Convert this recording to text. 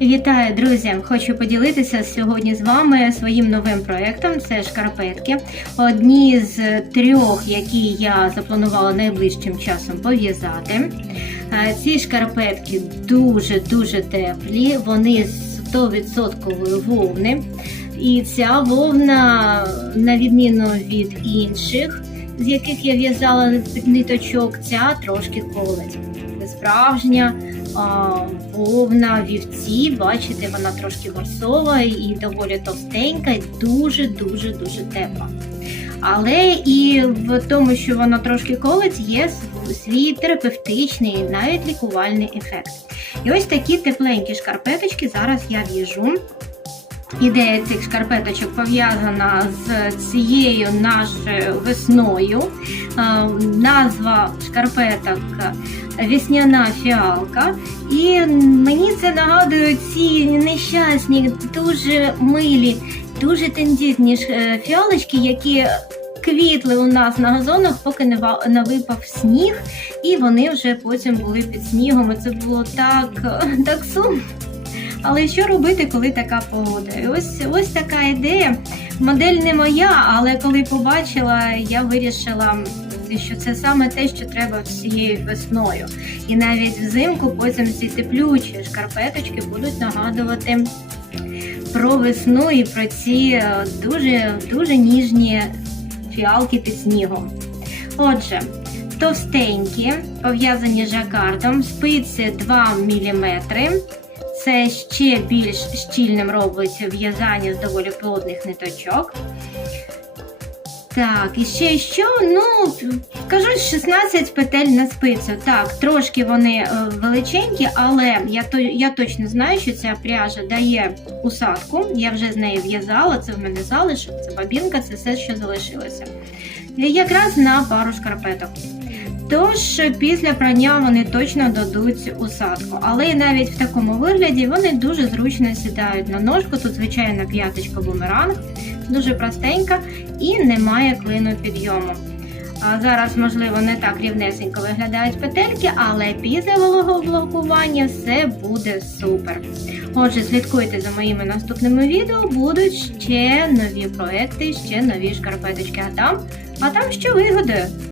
Вітаю, друзі! Хочу поділитися сьогодні з вами своїм новим проєктом. Це шкарпетки. Одні з трьох, які я запланувала найближчим часом пов'язати. Е, Ці шкарпетки дуже-дуже теплі, вони з 100% вовни. І ця вовна, на відміну від інших, з яких я в'язала ниточок, ця трошки колить. Справжня вовна вівці, бачите, вона трошки ворсова і доволі товстенька, і дуже-дуже дуже тепла. Але і в тому, що вона трошки колить, є свій терапевтичний, навіть лікувальний ефект. І ось такі тепленькі шкарпеточки зараз я в'яжу. Ідея цих шкарпеточок пов'язана з цією нашою весною. Е, Назва шкарпеток весняна фіалка. І мені це нагадує ці нещасні, дуже милі, дуже тендітні е, фіалочки, які квітли у нас на газонах, поки не випав сніг, і вони вже потім були під снігом. І це було так, так сумно. Але що робити, коли така погода? І ось ось така ідея. Модель не моя, але коли побачила, я вирішила, що це саме те, що треба цією весною. І навіть взимку потім ці теплючі шкарпеточки будуть нагадувати про весну і про ці е, дуже, дуже ніжні фіалки під снігом. Отже, товстенькі, пов'язані жакардом, спиці 2 мм. Це ще більш щільним робить в'язання з доволі плотних ниточок. Так, і ще що? Ну, кажуть, 16 петель на спицю. Так, трошки вони е, величенькі, але я, то, я точно знаю, що ця пряжа дає усадку. Я вже з нею в'язала, це в мене залишок, це бабінка, це все, що залишилося. І якраз на пару шкарпеток. Тож після прання вони точно дадуть усадку. Але навіть в такому вигляді вони дуже зручно сідають на ножку. Тут звичайна п'яточка бумеранг, дуже простенька і немає клину підйому. Зараз, можливо, не так рівнесенько виглядають петельки, але після вологоблокування все буде супер. Отже, слідкуйте за моїми наступними відео, будуть ще нові проекти, ще нові шкарпеточки. А там, а там що вигодою.